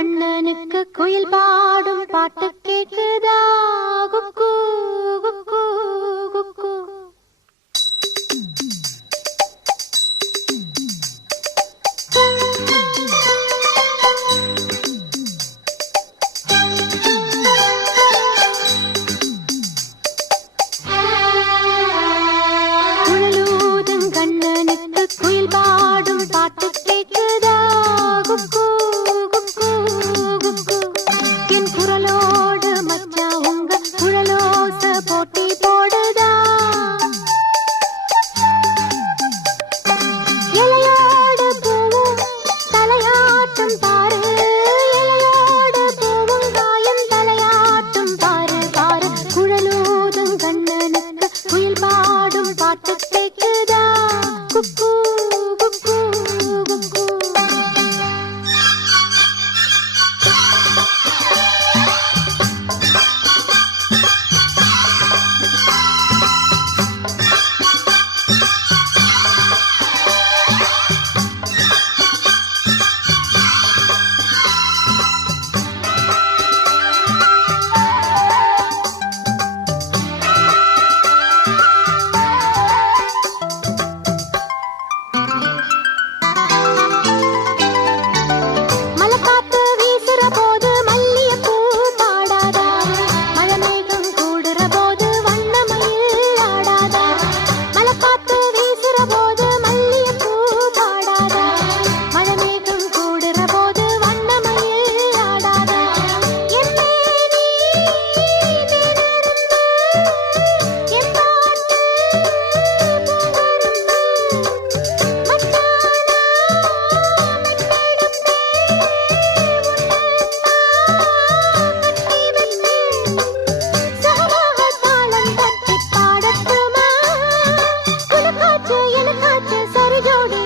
கண்ணனுக்கு குயில் பாடும் பாட்டு கேக்குதா குக்கு குக்கு குக்கு. குழலூதும் கண்ணனுக்கு குயில் பாடும் பாட்டு கேக்குதா குக்கு குக்கு குக்கு. என் குரலோடு மச்சா உங்க குழலோச போட்டி போடுதா. இலையோடு பூவும் தலையாட்டும் பாரு, இலையோடு பூவும் காயும் தலையாட்டும் பாரு பாரு. குழலூதும் கண்ணனுக்கு குயில் பாடும் பாட்டு கேக்குதா குக்கு குக்கு குக்கு. மலைக்காத்து வீசுற போது மல்லிகைப்பூ பாடாதா, மழைமேகம் கூடுற போது வண்ணமயில் ஆடாதா. மலைக்காத்து வீசுற போது மல்லிகைப்பூ பாடாதா, மழைமேகம் கூடுற போது வண்ணமயில் ஆடாதா. என் மேனி நிறரும்பு, என் பாட்டு பூங்கரும்பு, மச்சானா சரி ஜோடி